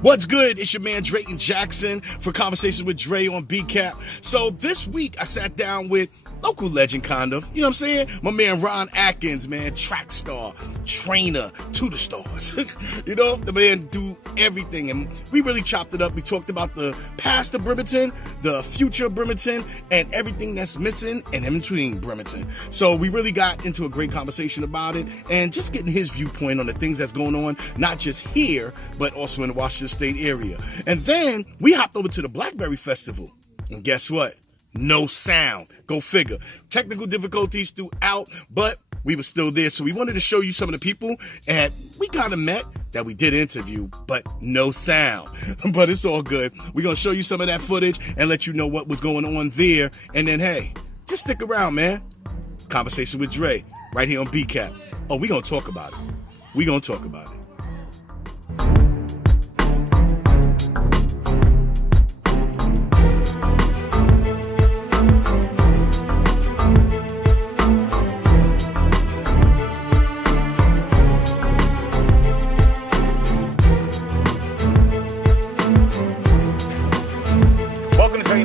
What's good? It's your man Drayton Jackson for Conversations with Dre on BCAP. So this week I sat down with local legend, kind of, you know what I'm saying? My man Ron Atkins, man, track star, trainer, to the stars. You know, the man do everything. And we really chopped it up. We talked about the past of Bremerton, the future of Bremerton, and everything that's missing and in between Bremerton. So we really got into a great conversation about it and just getting his viewpoint on the things that's going on, not just here, but also in the Washington State area. And then we hopped over to the Blackberry Festival. And guess what? No sound. Go figure. Technical difficulties throughout, but we were still there. So we wanted to show you some of the people and we kind of met that we did interview, but no sound. But it's all good. We're going to show you some of that footage and let you know what was going on there. And then, hey, just stick around, man. Conversation with Dre right here on BCAP. Oh, we're going to talk about it. We're going to talk about it.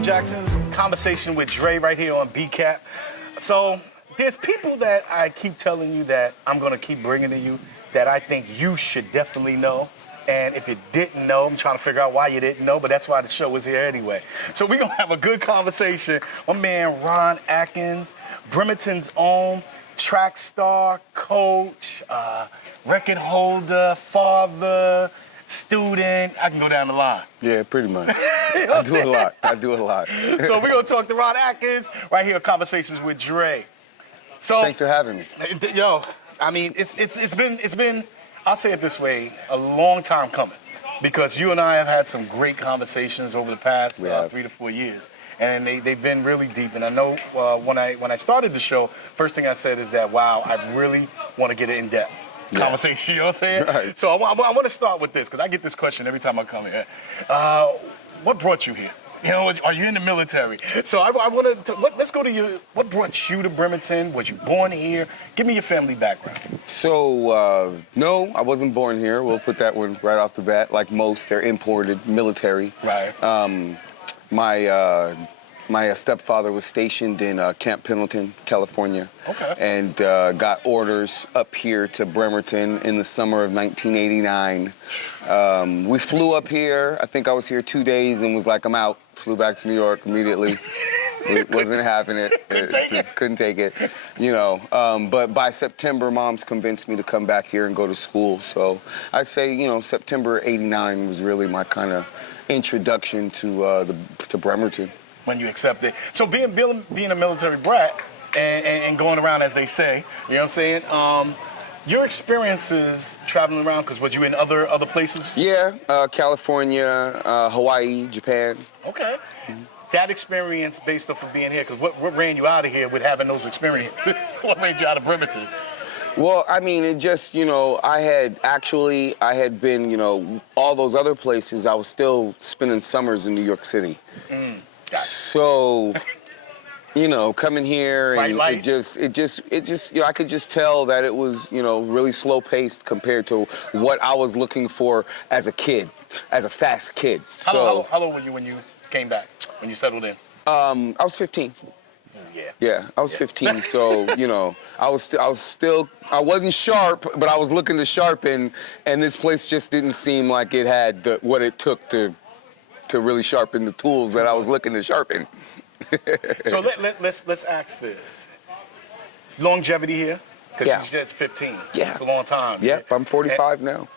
Jackson's Conversation with Dre right here on BCAP. So there's people that I keep telling you that I'm going to keep bringing to you that I think you should definitely know. And if you didn't know, I'm trying to figure out why you didn't know, but that's why the show is here anyway. So we're going to have a good conversation. My man Ron Atkins, Bremerton's own track star, coach, record holder, father, student. I can go down the line. Yeah, pretty much. I do a lot. So we're going to talk to Ron Atkins right here on Conversations with Dre. So thanks for having me. Yo, I mean, it's been, I'll say it this way, a long time coming. Because you and I have had some great conversations over the past 3 to 4 years. And they've been really deep. And I know when I started the show, first thing I said is that, wow, I really want to get it in depth. Conversation, you know what I'm saying? Right. So I want to start with this, because I get this question every time I come here. What brought you here? You know, are you in the military? So I want to, let's go to you. What brought you to Bremerton? Was you born here? Give me your family background. So, no, I wasn't born here. We'll put that one right off the bat. Like most, they're imported, military. Right. My stepfather was stationed in Camp Pendleton, California. Okay. And got orders up here to Bremerton in the summer of 1989. We flew up here. I think I was here 2 days and was like, I'm out. Flew back to New York immediately. It wasn't having it. Couldn't take it. You know, but by September, mom's convinced me to come back here and go to school. So I'd say, you know, September '89 was really my kind of introduction to Bremerton. When you accept it. So being a military brat and going around, as they say, you know what I'm saying? Your experiences traveling around, because was you in other places? Yeah, California, Hawaii, Japan. Okay. Mm-hmm. That experience based off of being here, because what ran you out of here with having those experiences? What made you out of Bremerton? Well, I mean, it just, you know, I had been, you know, all those other places. I was still spending summers in New York City. So, you know, coming here and it just, you know, I could just tell that it was, you know, really slow paced compared to what I was looking for as a kid, as a fast kid. How old were you when you came back, when you settled in? I was 15. Yeah, I was 15, so, you know, I wasn't sharp, but I was looking to sharpen, and this place just didn't seem like it had what it took to really sharpen the tools that I was looking to sharpen. So let's ask this. Longevity here? Because you said 15. Yeah. It's a long time. Yep, I'm 45 now.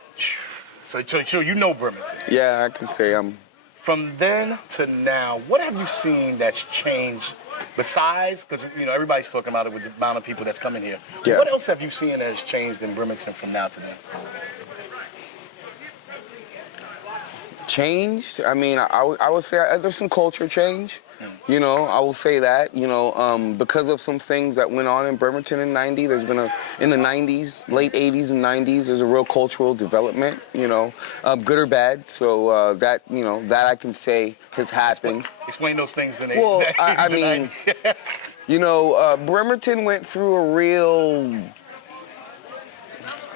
So you know Bremerton. Yeah, I can say I'm... From then to now, what have you seen that's changed besides, because, you know, everybody's talking about it with the amount of people that's coming here. Yeah. What else have you seen that has changed in Bremerton from now to then? Changed? I mean, I would say there's some culture change. You know, I will say that, you know, because of some things that went on in Bremerton in '90, there's been in the 90s, late 80s and 90s, there's a real cultural development, you know, good or bad. So that, you know, that I can say has happened. Explain those things in Well, I mean, you know, Bremerton went through a real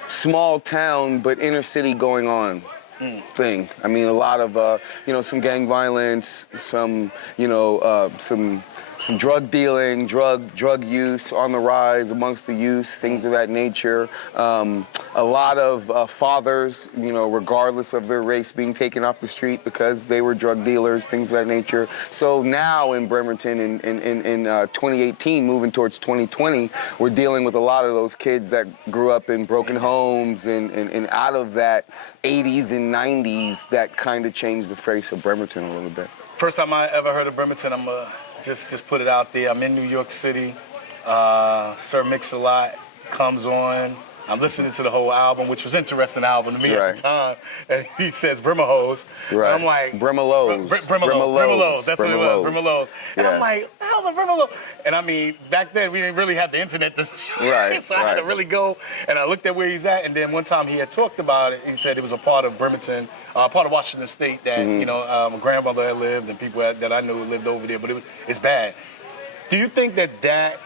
small town, but inner city going on thing. I mean, a lot of, some gang violence, some drug dealing, drug use on the rise amongst the youth, things of that nature. A lot of fathers, regardless of their race, being taken off the street because they were drug dealers, things of that nature. So now in Bremerton, in 2018, moving towards 2020, we're dealing with a lot of those kids that grew up in broken homes and out of that 80s and 90s that kind of changed the face of Bremerton a little bit. First time I ever heard of Bremerton, I'm just put it out there. I'm in New York City. Sir Mix-a-Lot comes on. I'm listening to the whole album, which was an interesting album to me at the time. And he says Brimmerhose. Right. And I'm like, Brimmerlows. Brimmerlows. That's what it was. Brimmerlows. And Yeah. I'm like, how's a Brimmerlows? And I mean, back then we didn't really have the internet to show. Right. So I had to really go. And I looked at where he's at. And then one time he had talked about it. He said it was a part of Bremerton, part of Washington State that my grandmother had lived and people that I knew lived over there. But it's bad. Do you think that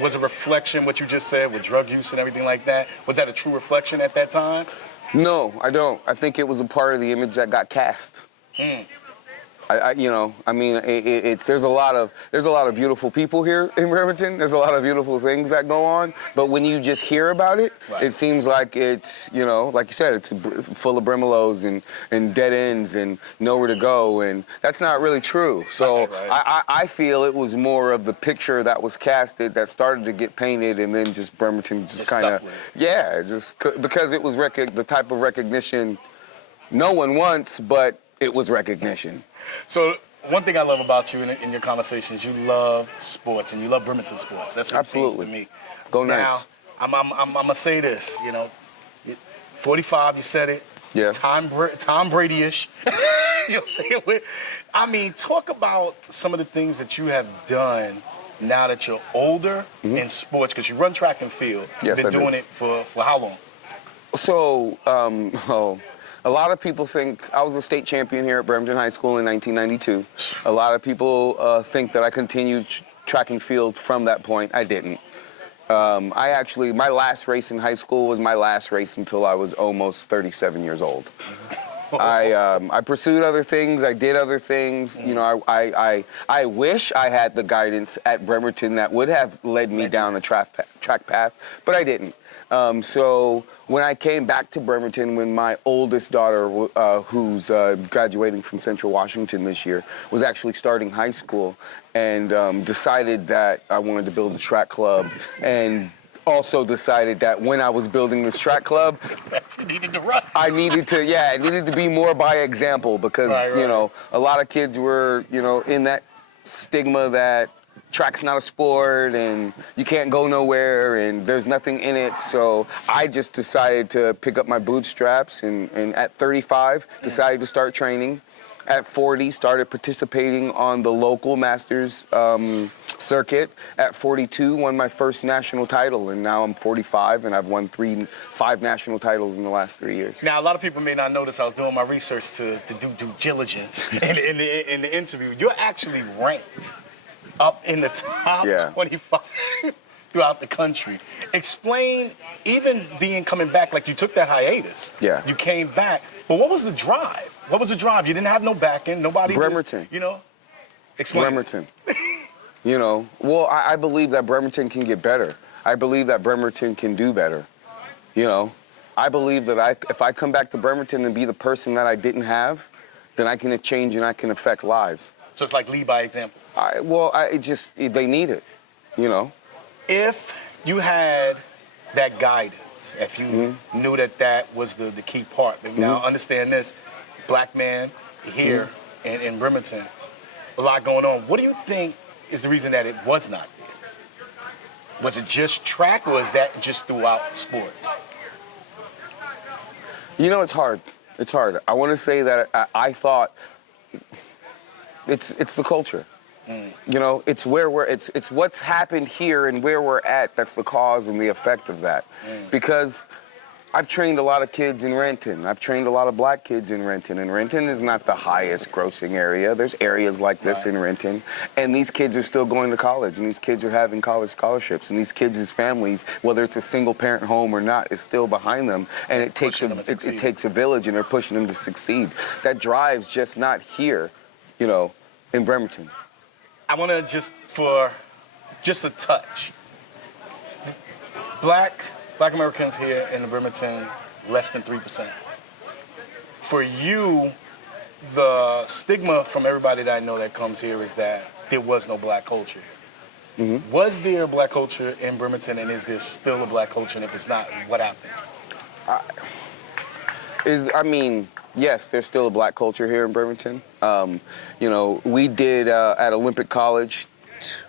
was a reflection, what you just said, with drug use and everything like that? Was that a true reflection at that time? No, I don't. I think it was a part of the image that got cast. There's a lot of beautiful people here in Bremerton. There's a lot of beautiful things that go on, but when you just hear about it, it seems like it's, like you said, it's full of brimelows and dead ends and nowhere to go, and that's not really true. So I feel it was more of the picture that was casted that started to get painted, and then just Bremerton just kind of, because it was the type of recognition no one wants, but it was recognition. So one thing I love about you in your conversations, you love sports and you love Bremerton sports. That's what it seems to me. Go Knights. Now, I'm gonna say this. 45. You said it. Yeah. Tom Brady-ish. You'll say it with. I mean, talk about some of the things that you have done now that you're older in sports, because you run track and field. Yes, You've been doing it for how long? So, a lot of people think I was a state champion here at Bremerton High School in 1992. A lot of people think that I continued track and field from that point. I didn't. My last race in high school was my last race until I was almost 37 years old. I pursued other things. I did other things. I wish I had the guidance at Bremerton that would have led me down the track path, but I didn't. So when I came back to Bremerton, when my oldest daughter, who's graduating from Central Washington this year, was actually starting high school, and decided that I wanted to build a track club, and also decided that when I was building this track club, you needed to run. I needed to be more by example, because a lot of kids were in that stigma that track's not a sport and you can't go nowhere and there's nothing in it. So I just decided to pick up my bootstraps and at 35 decided to start training. At 40, started participating on the local Masters circuit. At 42, won my first national title, and now I'm 45 and I've won 5 national titles in the last 3 years. Now, a lot of people may not notice I was doing my research to do due diligence in the interview. You're actually ranked up in the top 25 throughout the country. Explain, even coming back, like you took that hiatus. Yeah. You came back, but what was the drive? What was the drive? You didn't have no backing, nobody. Bremerton. Explain. Bremerton. Well, I believe that Bremerton can get better. I believe that Bremerton can do better. I believe that if I come back to Bremerton and be the person that I didn't have, then I can change and I can affect lives. So it's like lead by example. They need it, If you had that guidance, if you knew that was the key part, now understand this, black man here in Bremerton, a lot going on. What do you think is the reason that it was not there? Was it just track, or is that just throughout sports? It's hard. It's hard. I want to say that I thought it's the culture. It's where it's what's happened here and where we're at that's the cause and the effect of that. Because I've trained a lot of kids in Renton. I've trained a lot of black kids in Renton, and Renton is not the highest grossing area. There's areas like this in Renton, and these kids are still going to college, and these kids are having college scholarships, and these kids' families, whether it's a single parent home or not, is still behind them, and it takes a village, and they're pushing them to succeed. That drive's just not here, you know, in Bremerton. I want to just a touch. Black Americans here in Bremerton, less than 3%. For you, the stigma from everybody that I know that comes here is that there was no black culture. Mm-hmm. Was there a black culture in Bremerton, and is there still a black culture? And if it's not, what happened? Yes, there's still a black culture here in Bremerton. You know, we did at Olympic College.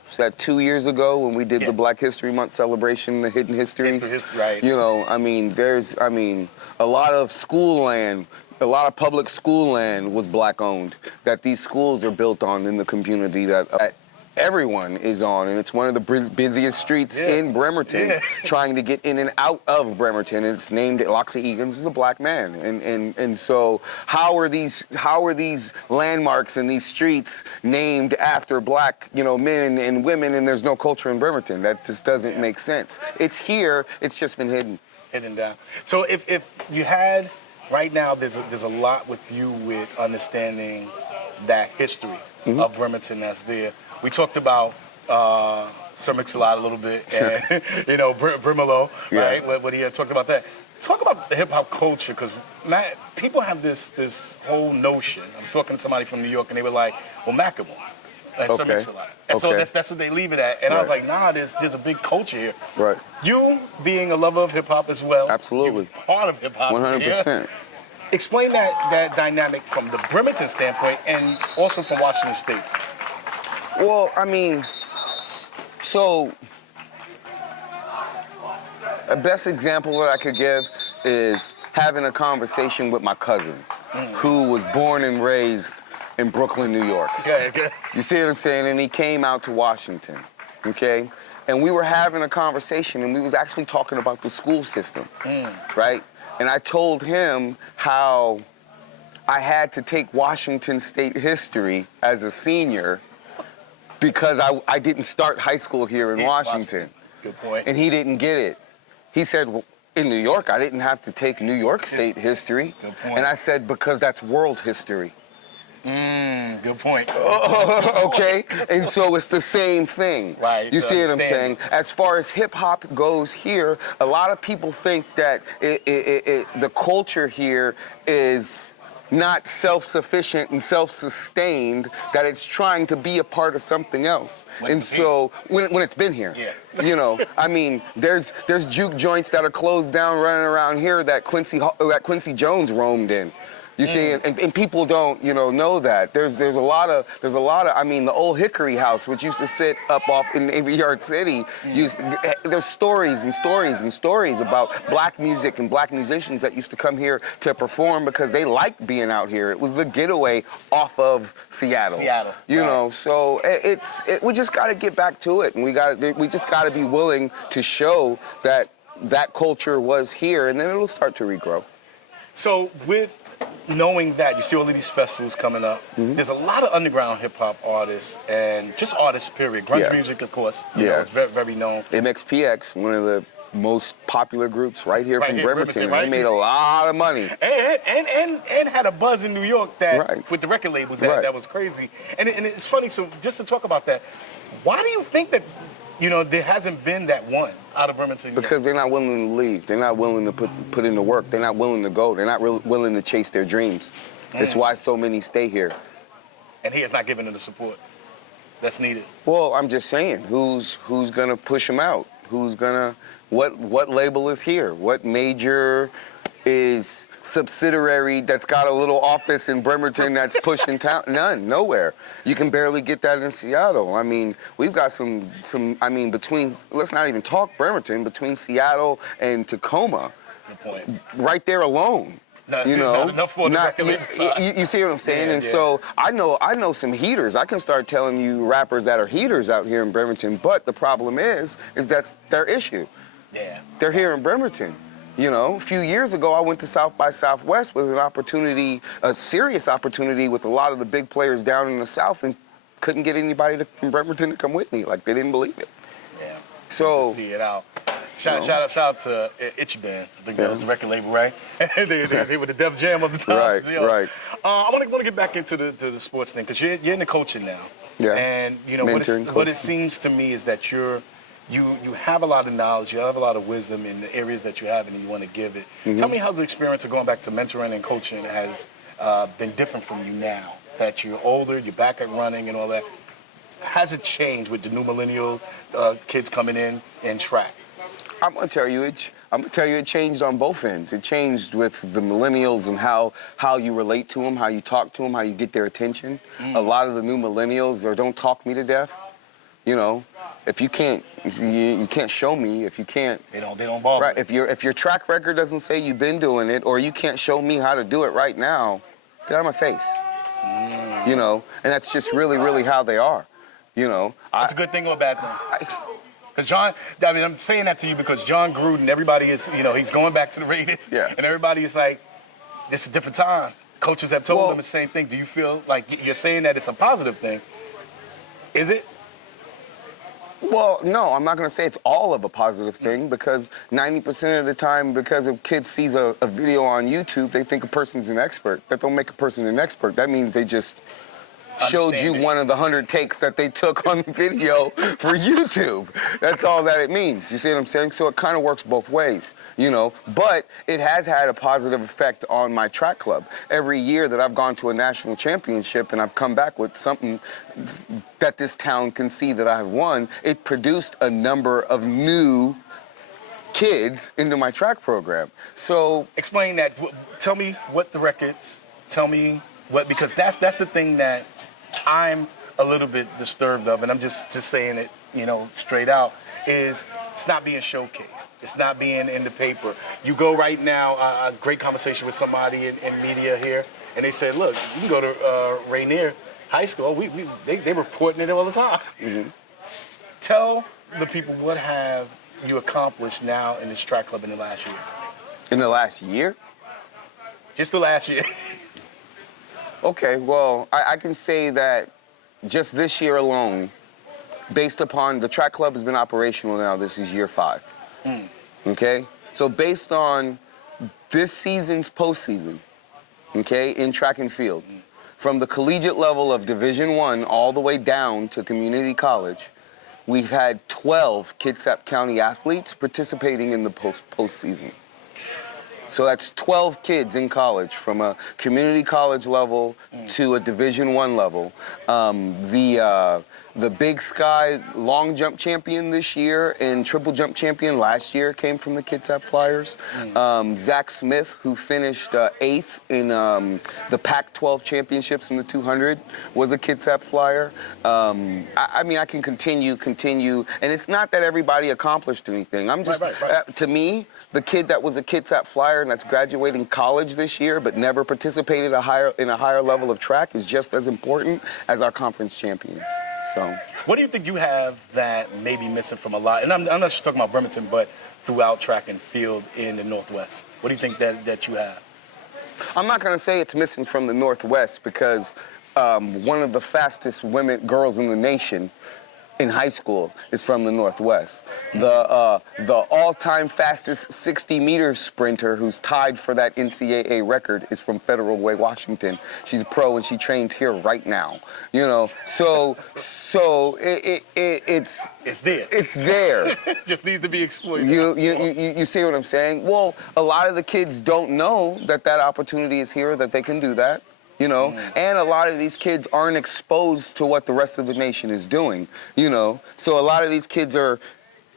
Was that 2 years ago when we did the Black History Month celebration, the Hidden Histories? Right. You know, there's a lot of school land, a lot of public school land was black owned that these schools are built on in the community that everyone is on, and it's one of the busiest streets in Bremerton, trying to get in and out of Bremerton, and it's named, Loxley Egan's is a black man, and so how are these landmarks and these streets named after black, you know, men and women, and there's no culture in Bremerton? That just doesn't make sense. It's here, it's just been hidden down. So if you had, right now there's a lot with you with understanding that history of Bremerton that's there. We talked about Sir Mix-a-Lot a little bit, and you know, Brimolo, right? What he had talked about that. Talk about the hip hop culture, because people have this whole notion. I was talking to somebody from New York, and they were like, "Well, Macklemore, Sir Mix-a-Lot," and so that's what they leave it at. And I was like, "Nah, there's a big culture here." Right. You being a lover of hip hop as well, absolutely, you're part of hip hop, 100%. Explain that dynamic from the Bremerton standpoint, and also from Washington State. Well, so a best example that I could give is having a conversation with my cousin, who was born and raised in Brooklyn, New York. Okay. You see what I'm saying? And he came out to Washington, okay? And we were having a conversation, and we was actually talking about the school system, right? And I told him how I had to take Washington State history as a senior because I didn't start high school here in Washington. Good point. And he didn't get it. He said, well, in New York, I didn't have to take New York State history. Good point. And I said, because that's world history. Good point. Okay? And so it's the same thing. Right. You see what I'm saying? As far as hip hop goes here, a lot of people think that the culture here is not self-sufficient and self-sustained, that it's trying to be a part of something else. When it's been here. Yeah. You know, there's juke joints that are closed down running around here that Quincy Jones roamed in. You see, and people don't, know that. There's a lot of, the old Hickory House, which used to sit up off in Navy Yard City, there's stories and stories and stories about black music and black musicians that used to come here to perform because they liked being out here. It was the getaway off of Seattle. You know, so we just got to get back to it, and we just got to be willing to show that culture was here, and then it'll start to regrow. So with knowing that you see all of these festivals coming up, there's a lot of underground hip hop artists and just artists, period. Grunge music, of course, it's very, very known. MXPX, one of the most popular groups right here from Bremerton. They made a lot of money. And had a buzz in New York that with the record labels that was crazy. And it's funny, so just to talk about that, why do you think that there hasn't been that one out of Bremerton yet? Because they're not willing to leave. They're not willing to put in the work. They're not willing to go. They're not willing to chase their dreams. It's why so many stay here. And he is not giving them the support that's needed. Well, I'm just saying, who's gonna push them out? What label is here? What major is subsidiary that's got a little office in Bremerton that's pushing town? None, nowhere. You can barely get that in Seattle. We've got some between, let's not even talk Bremerton, between Seattle and Tacoma. Good point. Right there alone. Not enough for the record label side. You see what I'm saying? So I know some heaters. I can start telling you rappers that are heaters out here in Bremerton, but the problem is that's their issue. Yeah. They're here in Bremerton. You know, a few years ago, I went to South by Southwest with an opportunity, a serious opportunity with a lot of the big players down in the South, and couldn't get anybody from Bremerton to come with me. Like, they didn't believe it. Yeah. So, see it out. Shout out to Itchy Band. I think that was the record label, right? they were the Def Jam of the time. Right, right. I want to get back into the sports thing, because you're in the coaching now. Yeah. And, you know, what it seems to me is that you have a lot of knowledge, you have a lot of wisdom in the areas that you have and you want to give it. Mm-hmm. Tell me how the experience of going back to mentoring and coaching has been different from you now, that you're older, you're back at running and all that. Has it changed with the new millennial kids coming in track? I'm gonna tell you it changed on both ends. It changed with the millennials and how you relate to them, how you talk to them, how you get their attention. A lot of the new millennials don't talk me to death. You know, if you can't show me, if you can't, they don't bother. Right. If your track record doesn't say you've been doing it, or you can't show me how to do it right now, get out of my face. You know, and that's just really how they are. You know, it's a good thing or a bad thing. Because I'm saying that to you because John Gruden, everybody is, you know, he's going back to the Raiders. Yeah. And everybody is like, this is a different time. Coaches have told them the same thing. Do you feel like you're saying that it's a positive thing? Is it? Well, no, I'm not going to say it's all of a positive thing, because 90% of the time, because a kid sees a video on YouTube, they think a person's an expert. That don't make a person an expert. That means they just showed you one of the 100 takes that they took on the video for YouTube. That's all that it means. You see what I'm saying? So it kind of works both ways, you know. But it has had a positive effect on my track club. Every year that I've gone to a national championship and I've come back with something that this town can see that I have won, it produced a number of new kids into my track program. So explain that. Tell me what the records. Tell me what, because that's the thing that I'm a little bit disturbed of, and I'm just saying it, you know, straight out, is it's not being showcased. It's not being in the paper. You go right now, a great conversation with somebody in media here, and they said, look, you can go to Rainier High School. They reporting it all the time. Mm-hmm. Tell the people, what have you accomplished now in this track club in the last year? In the last year? Just the last year. Okay, well, I can say that just this year alone, based upon the track club has been operational now, this is year 5. Okay? So based on this season's postseason, okay, in track and field, from the collegiate level of Division I all the way down to community college, we've had 12 Kitsap County athletes participating in the postseason. So that's 12 kids in college, from a community college level to a Division I level. The Big Sky long jump champion this year and triple jump champion last year came from the Kitsap Flyers. Zach Smith, who finished 8th in the Pac-12 championships in the 200, was a Kitsap Flyer. I mean, I can continue, and it's not that everybody accomplished anything. I'm just, to me, the kid that was a Kitsap Flyer and that's graduating college this year but never participated in a higher level of track is just as important as our conference champions. So, what do you think you have that may be missing from a lot? And I'm not just talking about Bremerton, but throughout track and field in the Northwest. What do you think that you have? I'm not going to say it's missing from the Northwest, because one of the fastest girls in the nation in high school is from the Northwest. The all-time fastest 60-meter sprinter, who's tied for that NCAA record, is from Federal Way, Washington. She's a pro and she trains here right now. You know, so it's there. It's there. It just needs to be exploited. You see what I'm saying? Well, a lot of the kids don't know that opportunity is here, that they can do that. You know, and a lot of these kids aren't exposed to what the rest of the nation is doing, you know. So a lot of these kids are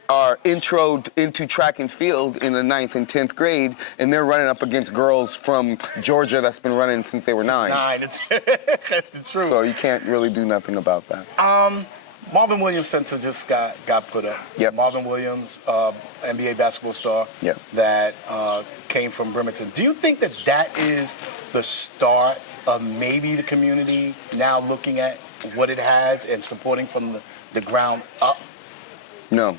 introed into track and field in the 9th and 10th grade, and they're running up against girls from Georgia that's been running since they were 9. That's the truth. So you can't really do nothing about that. Marvin Williams Center just got put up. Yep. Marvin Williams, NBA basketball star, yep, that came from Bremerton. Do you think that is the start of maybe the community now looking at what it has and supporting from the ground up? No.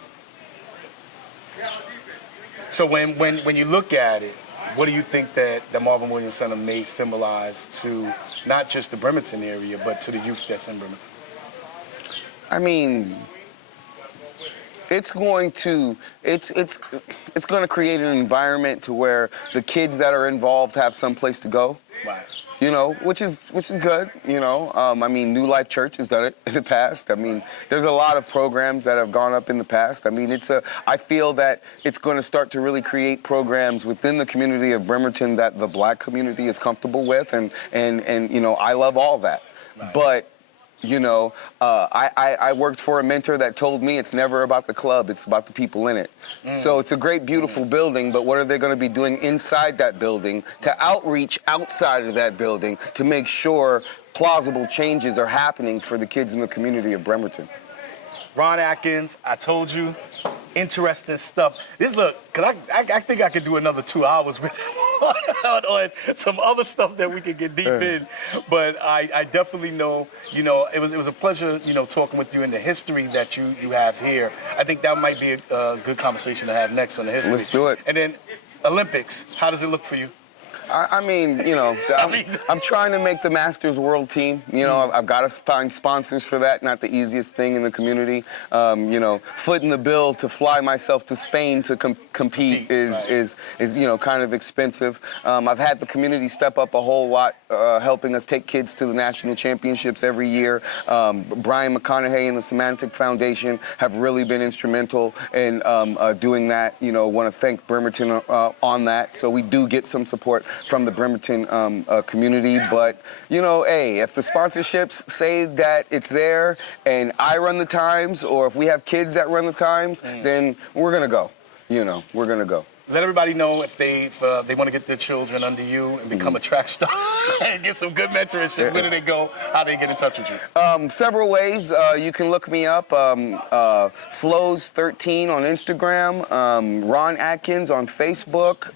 So when you look at it, what do you think that the Marvin Williams Center may symbolize to not just the Bremerton area, but to the youth that's in Bremerton? I mean, it's going to create an environment to where the kids that are involved have some place to go. Right. You know, which is good. You know, I mean, New Life Church has done it in the past. I mean, there's a lot of programs that have gone up in the past. I mean, I feel that it's going to start to really create programs within the community of Bremerton that the Black community is comfortable with, and you know, I love all that. Right. But you know, I worked for a mentor that told me it's never about the club, it's about the people in it. So it's a great, beautiful building, but what are they going to be doing inside that building to outreach outside of that building to make sure plausible changes are happening for the kids in the community of Bremerton? Ron Atkins, I told you, interesting stuff. Look, because I think I could do another 2 hours with on some other stuff that we could get deep in. But I definitely know, you know, it was a pleasure, you know, talking with you in the history that you have here. I think that might be a good conversation to have next on the history. Let's do it. And then Olympics, how does it look for you? I mean, you know, I'm trying to make the Masters World Team. You know, I've got to find sponsors for that. Not the easiest thing in the community. You know, footing the bill to fly myself to Spain to compete is you know, kind of expensive. I've had the community step up a whole lot, helping us take kids to the national championships every year. Brian McConaughey and the Semantic Foundation have really been instrumental in doing that. You know, want to thank Bremerton on that. So we do get some support from the Bremerton community, but you know, hey, if the sponsorships say that it's there and I run the times, or if we have kids that run the times, then we're gonna go. You know, we're gonna go. Let everybody know if they want to get their children under you and become a track star and get some good mentorship. Where do they go? How do they get in touch with you? Several ways. You can look me up. Flows13 on Instagram. Ron Atkins on Facebook.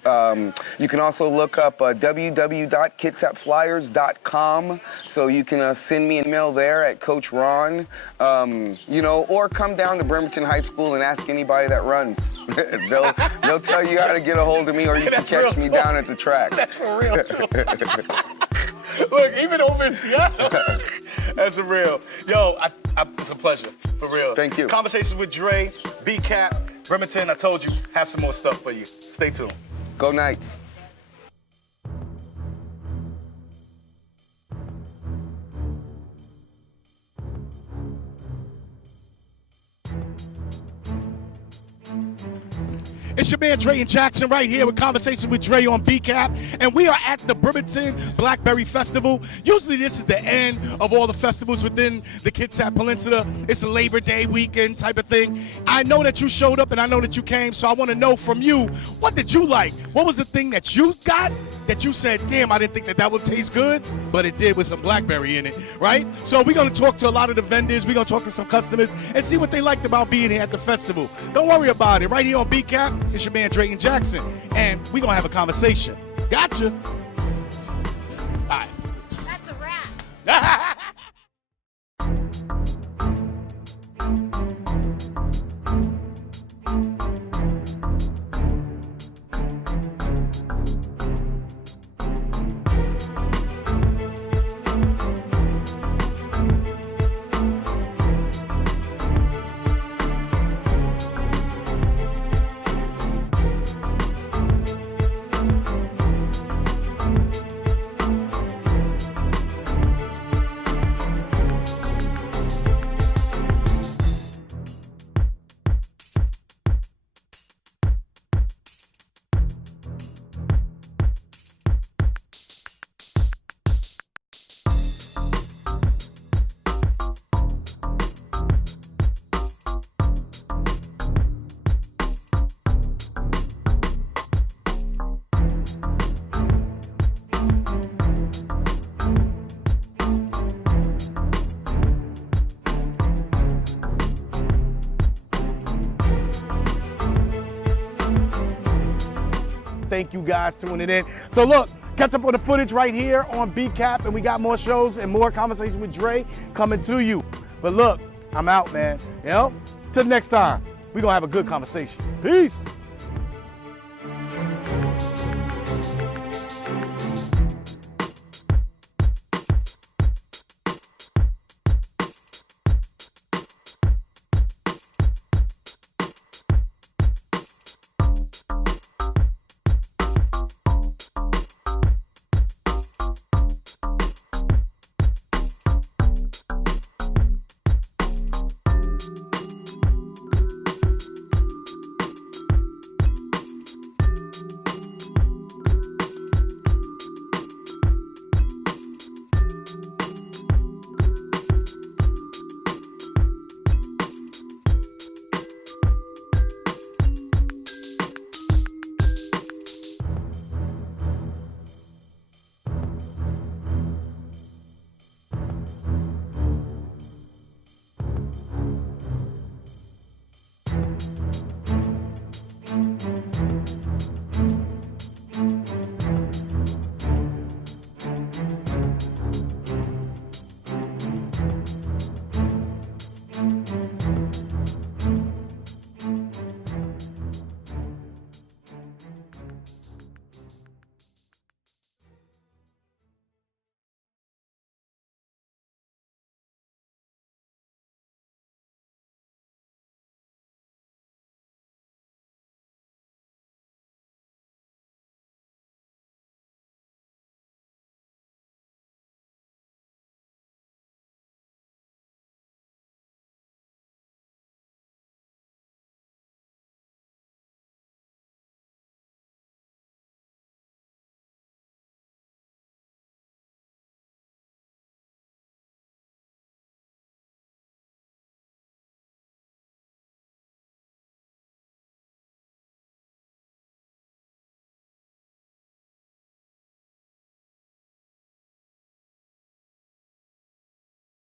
You can also look up www.kitsatflyers.com. So you can send me an email there at Coach Ron. You know, or come down to Bremerton High School and ask anybody that runs. They'll tell you how to get a hold of me, or you can catch me down at the track. That's for real, too. Look, even over in Seattle, that's for real. Yo, it's a pleasure, for real. Thank you. Conversations with Dre, B-Cap, Bremerton, I told you, have some more stuff for you. Stay tuned. Go Knights. It's your man Drayton Jackson right here with Conversation with Dre on B-Cap, and we are at the Bremerton Blackberry Festival. Usually this is the end of all the festivals within the Kitsap Peninsula. It's a Labor Day weekend type of thing. I know that you showed up and I know that you came, so I want to know from you, what did you like? What was the thing that you got that you said, damn, I didn't think that would taste good, but it did with some blackberry in it, right? So we're going to talk to a lot of the vendors. We're going to talk to some customers and see what they liked about being here at the festival. Don't worry about it. Right here on B-Cap, it's your man Drayton Jackson, and we're going to have a conversation. Gotcha. All right. That's a wrap. Thank you guys tuning in. So look, catch up on the footage right here on B-Cap, and we got more shows and more conversations with Dre coming to you. But look, I'm out, man. You know, till next time, we're gonna have a good conversation. Peace.